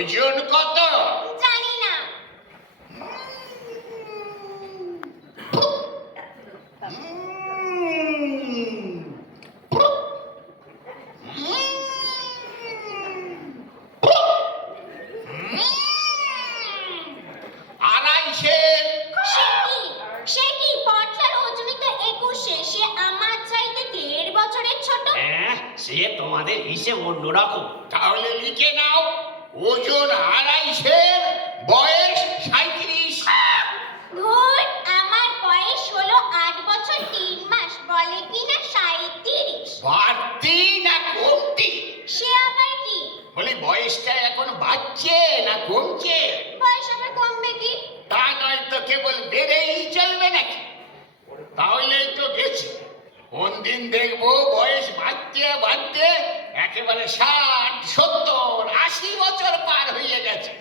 ওজন কত? জানি না। আড়াইশের। সে কি পটলার ওজনই তো 21, সে আমার চাইতে 1.5 বছরের ছোট। হ্যাঁ, সে তোমাদের হিসেব অন্যরকম। তাহলে লিখে নাও, ওজন আড়াইশের, বয়স 37। ধুর, আমার বয়স হলো 8 বছর 3 মাস, বলে কি না 37। বাড়তি না কমতি? সে আবার কি? বলি বয়সটা এখন বাড়ছে না কমছে? বয়স আবার কমবে কি? তা নয় তো কেবল বেড়েই চলবে নাকি? তাহলেই তো গেছে। কোন দিন দেখবো বয়স বাড়তে বাড়তে একেবারে 60, 70, 80 বছর পার হয়ে গেছে।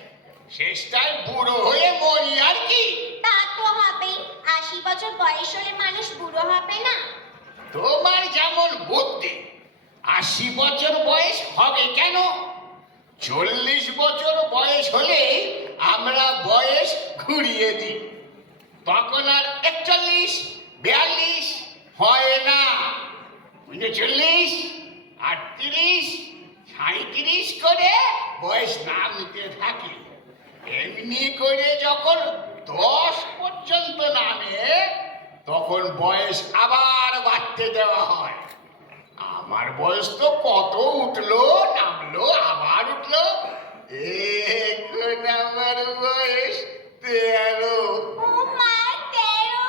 শেষটায় বুড়ো হয়ে মরি আর কি। তা তো হবেই, 80 বছর বয়স হলে মানুষ বুড়ো হবে না? তোমার যেমন বুদ্ধি, 80 বছর বয়স হবে কেন? 40 বছর বয়স হলে আমরা বয়স ঘুরিয়ে দিই, তখন আর 41, 42 হয় না, 39, 38, 37 করে বয়স নামতে থাকে। এমনি করে যখন 10 পর্যন্ত নামে, তখন বয়স আবার বাড়তে দেওয়া হয়। আমার বয়স তো কত উঠলো নামলো আবার উঠলো, এখন আমার বয়স 13। ও মা, 13!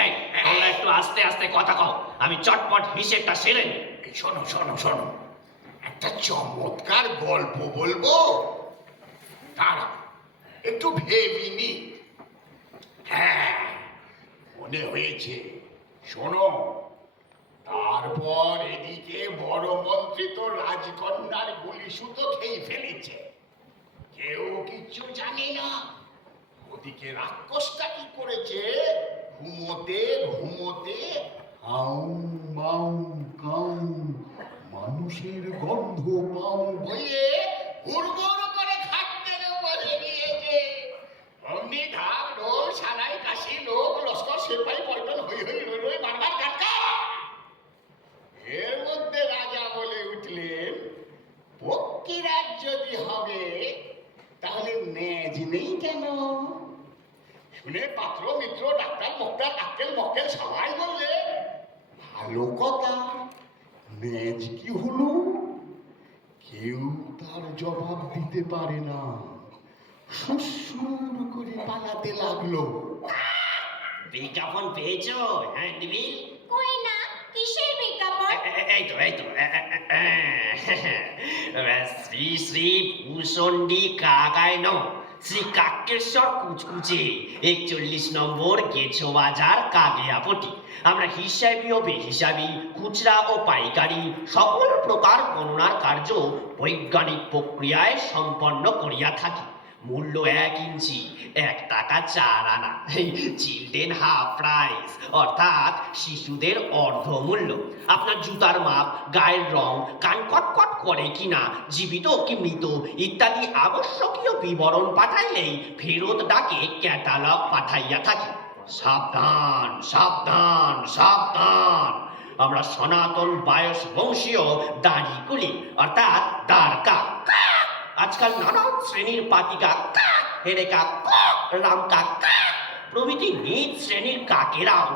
এই, তোমরা একটু আস্তে আস্তে কথা কও, আমি চটপট হিসেবটা সেরে নিই। এই শোনো শোনো শোনো, একটা চমৎকার গল্প বলবো, তারা একটু ভেবিনি। হ্যাঁ, মনে হয়েছে, শোনো। তারপর এদিকে বড় মন্ত্রী তো রাজকন্যার গুলি সুতো খেয়ে ফেলেছে, কেউ কিচ্ছু জানে না। ওদিকে রাক্ষসটা কি করেছে, ঘুমোতে ঘুমোতে হাউ মাউ কাউ মানুষের গন্ধ পাও বলে হুড়মুড় করে খাটতে বলে নিয়েছে। অমনি ঢাক ঢোল সানাই কাশি লোক লস্কর সিপাহী পল্টন হই হই রই রই মারবার কাটকা। এর মধ্যে রাজা বলে উঠলেন, পক্ষীরাজ যদি হবে তাহলে মেজ নেই কেন? শুনে পাত্র মিত্র ডাক্তার মোক্তার আক্কেল মক্কেল সবাই বললে, ভালো কথা, মেজ কি হলো? কেউ তার জবাব দিতে পারে না, সুর করে পালাতে লাগলো। বিজ্ঞাপন পেয়েছো? হ্যাঁ নিবি? কই না, কিসের বিজ্ঞাপন? এই তো শ্রী শ্রী ভূষণ্ডী কাগায় শ্রী কাকেশ্বর কুচকুচে 41 নম্বর গেছো বাজার কাগিয়াপটি। আমরা হিসাবি ও বেহিসাবি, খুচরা ও পাইকারি সকল প্রকার গণনার কার্য বৈজ্ঞানিক প্রক্রিয়ায় সম্পন্ন করিয়া থাকি। মূল্য 1 ইঞ্চি, 1 টাকা 4 আনা, চিলড্রেন হাফ প্রাইস, অর্থাৎ শিশুদের অর্ধমূল্য। আপনার জুতার মাপ, গায়ের রং, কান কটকট করে কিনা, জীবিত কি মৃত ইত্যাদি আবশ্যকীয় বিবরণ পাঠাইলেই ফেরত ডাকে ক্যাটালগ পাঠাইয়া থাকি। সাবধান সাবধান সাবধান, আমরা সনাতন বায়স বংশীয় দাড়িকুলি অর্থাৎ দ্বারকা। আজকাল নানান শ্রেণীর পাতিকা, হেরেকা, রামকা প্রভৃতি নিজ শ্রেণীর কাকেরাও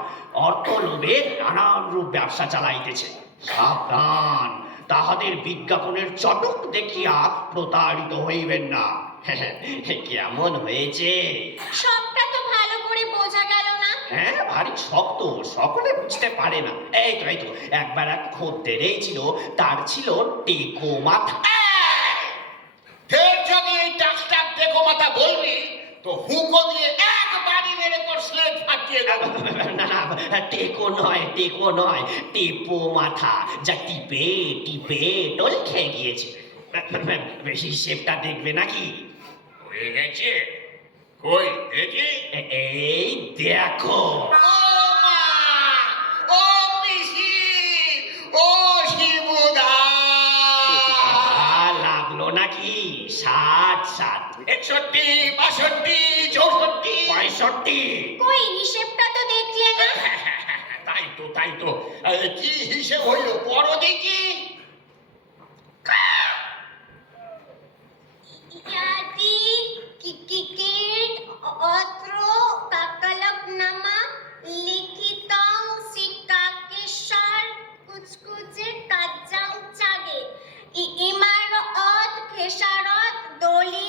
অর্থলোভে নানান রূপ ব্যবসা চালাইতেছে। সাবধান, তাহাদের বিজ্ঞাপনের চটক দেখিয়া প্রতারিত হইবেন না। কেমন হয়েছে? সবটা তো ভালো করে বোঝা গেল না। হ্যাঁ, ভারী শক্ত, সকলে বুঝতে পারে না। এই তো একবার এক খদ্দের ছিল, তার ছিল টেকো মাথা। ফের যদি এই টাকটাক দেখো মাথা বলবি তো হুঁকো দিয়ে একবারই মেরে তোর স্লেট ফাটিয়ে দেবো। না, টেকো নয়, টেপো মাথা, যা টিপে টিপে টোল খেয়ে গিয়েছে। হিসেবটা দেখবে নাকি? হয়ে গেছে, কই দেখি। এই দেখো। ও মা, ও পিসি, ও শিবুদা। লাগলো ষাট ষাট 61, 62, 64, 65 কই হিসেবটা তো দেখলে না? তাই তো কি হিসেব হইল বড় দেখি। ইয়াদি কিকিকিট অত্র কাকলক নামা লিখিতং সিকাকেশ্বর কুচকুচে কাজাং চাগে ইমারত খেসারত দলি